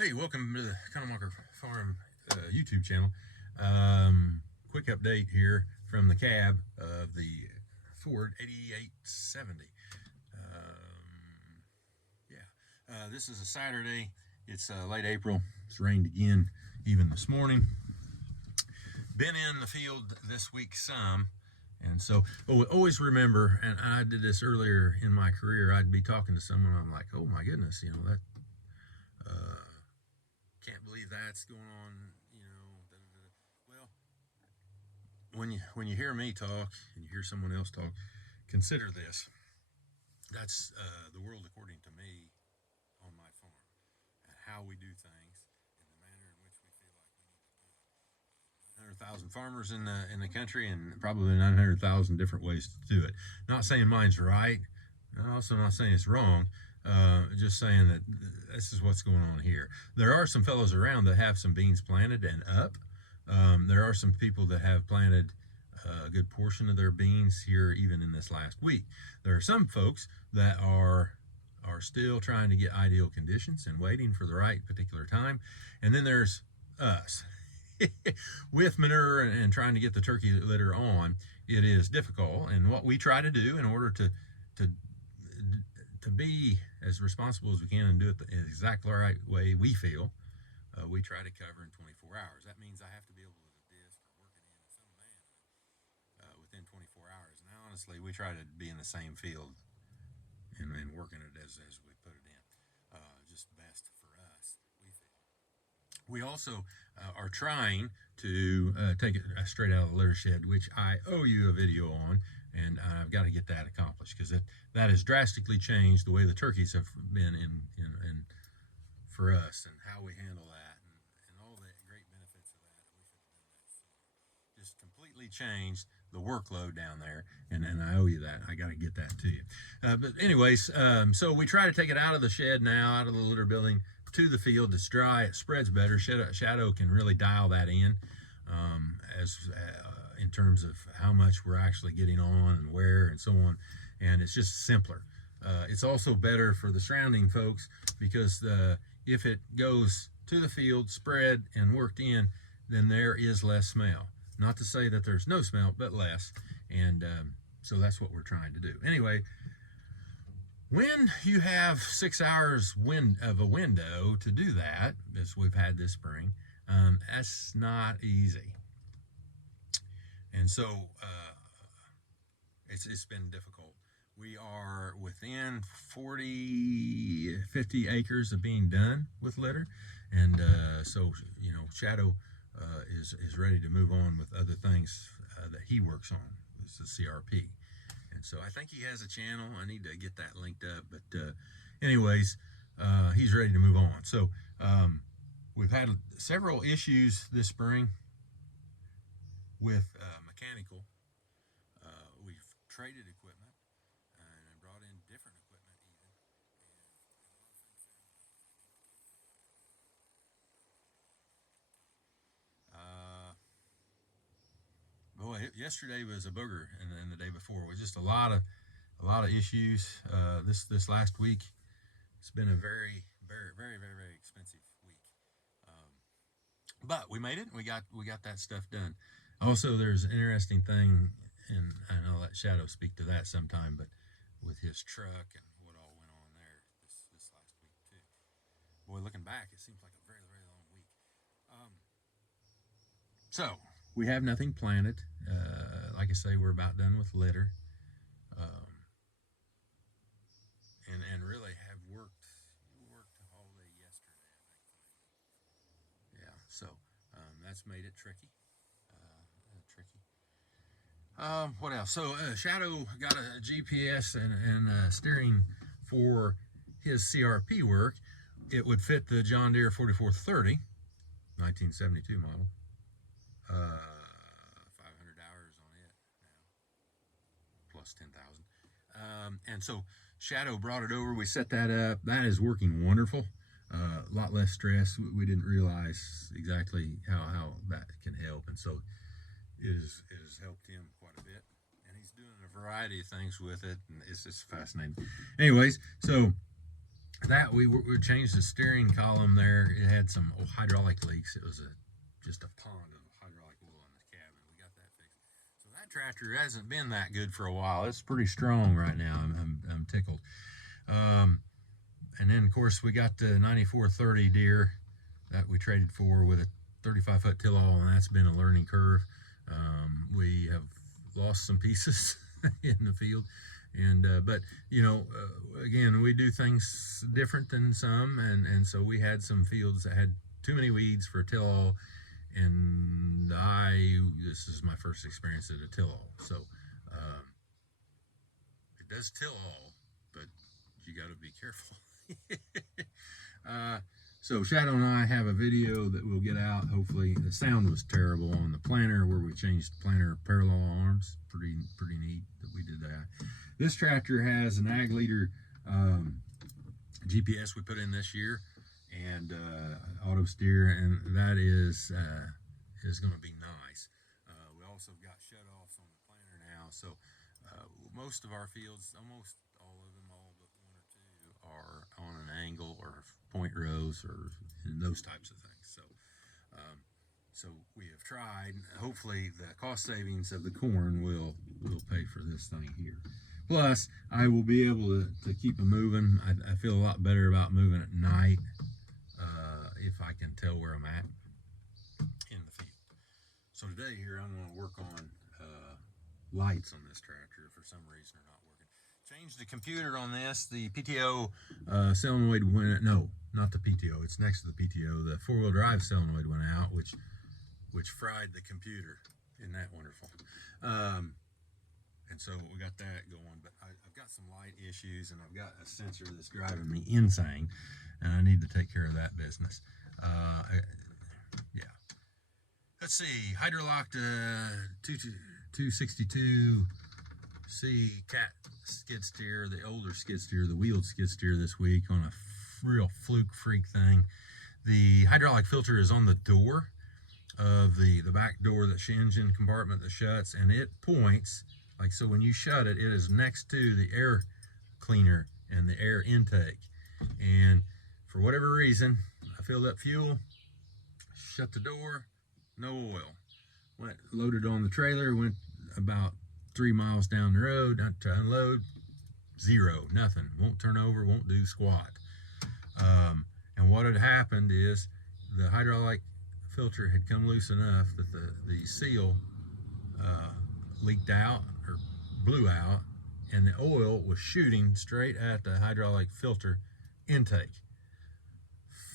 Hey, welcome to the Kannmacher Farm YouTube channel. Quick update here from the cab of the Ford 8870. This is a Saturday. It's late April. It's rained again, even this morning. Been in the field this week some. And so, always remember, and I did this earlier in my career, I'd be talking to someone, I'm like, oh my goodness, that can't believe that's going on, da, da, da. Well, when you hear me talk and you hear someone else talk, consider this. That's the world according to me on my farm, and how we do things in the manner in which we feel like we need to do it. 900,000 farmers in the country, and probably 900,000 different ways to do it. Not saying mine's right. Also not saying it's wrong. Just saying that this is what's going on here. There are some fellows around that have some beans planted and up. There are some people that have planted a good portion of their beans here even in this last week. There are some folks that are still trying to get ideal conditions and waiting for the right particular time. And then there's us. With manure and trying to get the turkey litter on, it is difficult. And what we try to do in order to be as responsible as we can and do it the exactly right way we feel, we try to cover in 24 hours. That means I have to be able to disc or work it in some manner within 24 hours. And honestly, we try to be in the same field and working it as we put it in. Just best for us, we feel. We also are trying to take it straight out of the litter shed, which I owe you a video on, and I've got to get that accomplished because that has drastically changed the way the turkeys have been in for us and how we handle that and all the great benefits of that. We should have done that sooner. Just completely changed the workload down there, and I owe you that. I got to get that to you. But anyways, so we try to take it out of the shed now, out of the litter building, to the field. It's dry, it spreads better. Shadow can really dial that in in terms of how much we're actually getting on and where and so on, and it's just simpler. It's also better for the surrounding folks because if it goes to the field, spread and worked in, then there is less smell. Not to say that there's no smell, but less, and so that's what we're trying to do. Anyway, when you have 6 hours of a window to do that, as we've had this spring, that's not easy. And so it's been difficult. We are within 50 acres of being done with litter, and so Shadow is ready to move on with other things that he works on. This is CRP. And so I think he has a channel. I need to get that linked up. But anyways, he's ready to move on. So we've had several issues this spring with mechanical. We've traded equipment and brought in different equipment even. Boy, yesterday was a booger, and the day before was just a lot of issues. This last week, it's been a very, very, very, very, very expensive week. But we made it. We got that stuff done. Also, there's an interesting thing, and I'll let Shadow speak to that sometime. But with his truck and what all went on there this last week too. Boy, looking back, it seems like a very, very long week. So we have nothing planted. Like I say, we're about done with litter, and really have worked all day yesterday, I think, finally. Yeah, so that's made it tricky. What else? So Shadow got a GPS and steering for his CRP work. It would fit the John Deere 4430, 1972 model. 500 hours on it now, plus 10,000. And so Shadow brought it over. We set that up. That is working wonderful. A lot less stress. We didn't realize exactly how that can help, and so it has helped him quite a bit. And he's doing a variety of things with it, and it's just fascinating. Anyways, so that we changed the steering column there. It had some hydraulic leaks. It was just a pond of hydraulic oil in the cabin. We got that fixed. So that tractor hasn't been that good for a while. It's pretty strong right now. I'm tickled. And then of course we got the 9430 deer that we traded for with a 35-foot till-all, and that's been a learning curve. We have lost some pieces in the field, and but you know, again, we do things different than some, and so we had some fields that had too many weeds for a till-all, and this is my first experience at a till-all, so it does till-all, but you got to be careful. So Shadow and I have a video that we'll get out. Hopefully, the sound was terrible on the planter where we changed planter parallel arms. Pretty neat that we did that. This tractor has an Ag Leader GPS we put in this year, and auto steer, and that is going to be nice. We also got shutoffs on the planter now, so most of our fields, almost all of them, all but one or two, are on an angle or point rows or those types of things. So we have tried. Hopefully the cost savings of the corn will pay for this thing here. Plus I will be able to keep them moving. I feel a lot better about moving at night if I can tell where I'm at in the field. So today here I'm going to work on lights on this tractor. For some reason are not working. Changed the computer on this. The PTO solenoid went, no, not the PTO, it's next to the PTO. The four-wheel drive solenoid went out, which fried the computer. Isn't that wonderful? And so we got that going, but I've got some light issues, and I've got a sensor that's driving me insane, and I need to take care of that business. Yeah. Let's see, Hydrolocked 262C cat skid steer, the older skid steer, the wheeled skid steer this week on a real fluke freak thing. The hydraulic filter is on the door of the back door, that engine compartment that shuts, and it points like so. When you shut it, it is next to the air cleaner and the air intake, and for whatever reason I filled up fuel, shut the door, no oil. Went loaded on the trailer, went about 3 miles down the road to unload, zero, nothing, won't turn over, won't do squat. And what had happened is the hydraulic filter had come loose enough that the seal leaked out or blew out, and the oil was shooting straight at the hydraulic filter intake.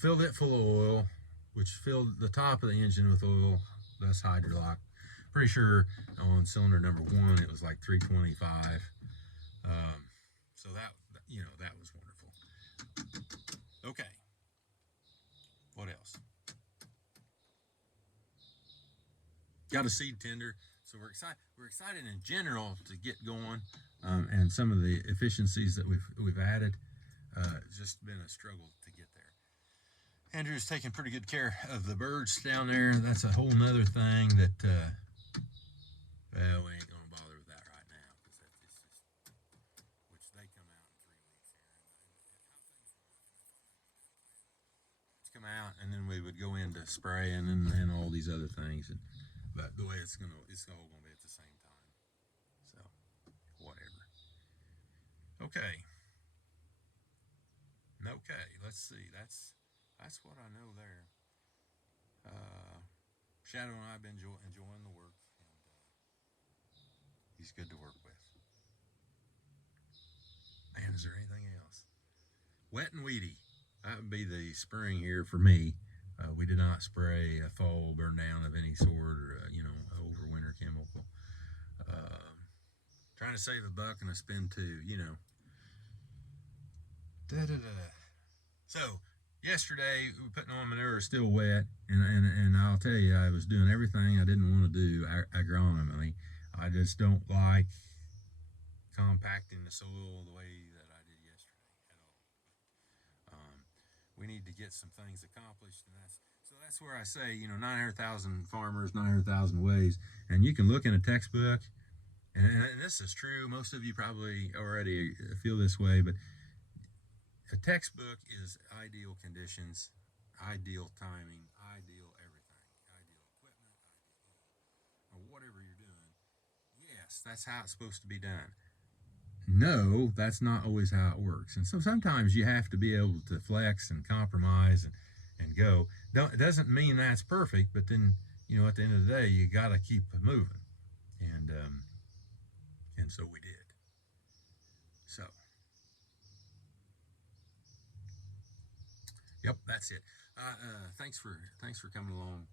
Filled it full of oil, which filled the top of the engine with oil. That's hydrolock. Pretty sure on cylinder number 1 it was like 325. So that was wonderful. Okay. What else? Got a seed tender, so we're excited in general to get going, and some of the efficiencies that we've added. It's just been a struggle to get there. Andrew's taking pretty good care of the birds down there. That's a whole nother thing that we ain't gonna bother with that right now, because it's just, which they come out in 3 weeks here, and how things come out, and then we would go into spraying and all these other things, but the way it's all gonna be at the same time. So whatever. Okay, let's see. That's what I know there. Shadow and I have been enjoying the work, and he's good to work with. Man, is there anything else? Wet and weedy. That would be the spring here for me. We did not spray a fall burn down of any sort, or overwinter chemical. Trying to save a buck and a spend two, So yesterday, putting on manure is still wet, and I'll tell you, I was doing everything I didn't want to do agronomically. I just don't like compacting the soil the way that I did yesterday at all. We need to get some things accomplished, and that's where I say, 900,000 farmers, 900,000 ways, and you can look in a textbook, and this is true. Most of you probably already feel this way, but a textbook is ideal conditions, ideal timing, ideal everything, ideal equipment, ideal, or whatever you're doing. Yes, that's how it's supposed to be done. No, that's not always how it works. And so sometimes you have to be able to flex and compromise and go. It doesn't mean that's perfect, but then, at the end of the day, you got to keep moving. And so we did. So, yep, that's it. Thanks for coming along.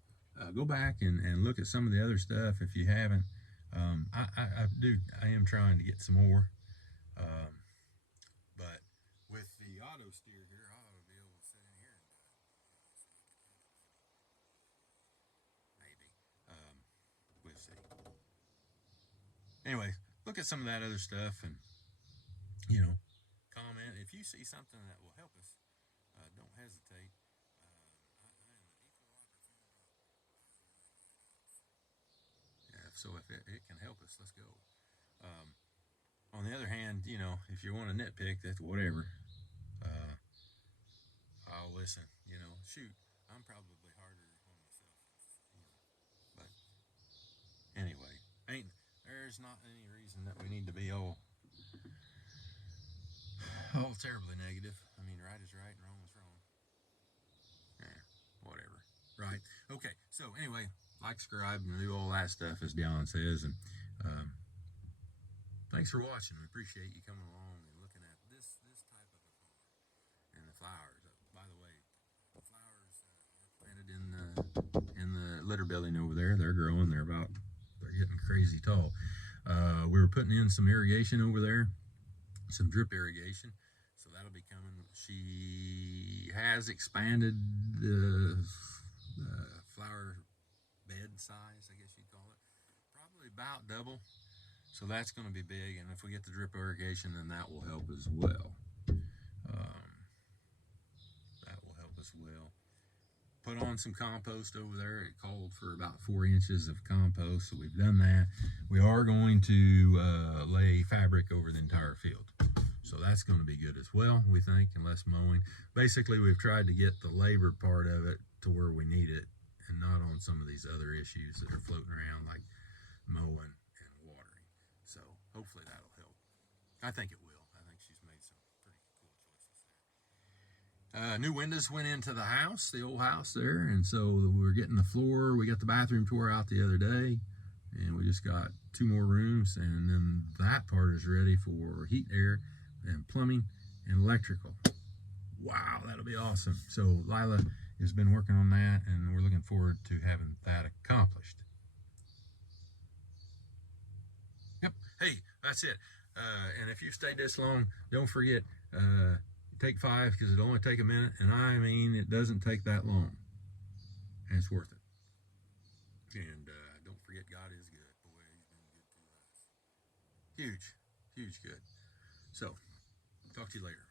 Go back and look at some of the other stuff if you haven't. I am trying to get some more. But with the auto steer here, I ought to be able to sit in here and do it. Maybe. We'll see. Anyway, look at some of that other stuff and, comment. If you see something that will help us, don't hesitate. I am an equal opportunity. Yeah, so if it can help us, let's go. On the other hand, if you want to nitpick, that's whatever. I'll listen. Shoot, I'm probably harder on myself. But anyway, there's not any reason that we need to be all terribly negative. I mean, right is right and wrong is wrong. Yeah, whatever. Right. Okay. So anyway, like, subscribe, and do all that stuff as Dion says, and thanks for watching. We appreciate you coming along and looking at this type of a farm and the flowers. By the way, the flowers are planted in the litter building over there. They're growing. They're getting crazy tall. We were putting in some irrigation over there, some drip irrigation. So that'll be coming. She has expanded the flower bed size, I guess you'd call it. Probably about double. So that's going to be big, and if we get the drip irrigation, then that will help as well. Put on some compost over there. It called for about 4 inches of compost, so we've done that. We are going to lay fabric over the entire field. So that's going to be good as well, we think, and less mowing. Basically, we've tried to get the labor part of it to where we need it, and not on some of these other issues that are floating around, like mowing and watering. So hopefully that'll help. I think it will. I think she's made some pretty cool choices there. New windows went into the house, the old house there, and so we're getting the floor. We got the bathroom tore out the other day, and we just got 2 more rooms, and then that part is ready for heat, air, and plumbing and electrical. Wow, that'll be awesome. So Lila has been working on that, and we're looking forward to having that accomplished. Yep. Hey, that's it. And if you stayed this long, don't forget, take 5, because it'll only take a minute, and I mean, it doesn't take that long, and it's worth it. And don't forget, God is good. Boy, he's been good to us. Huge good. So talk to you later.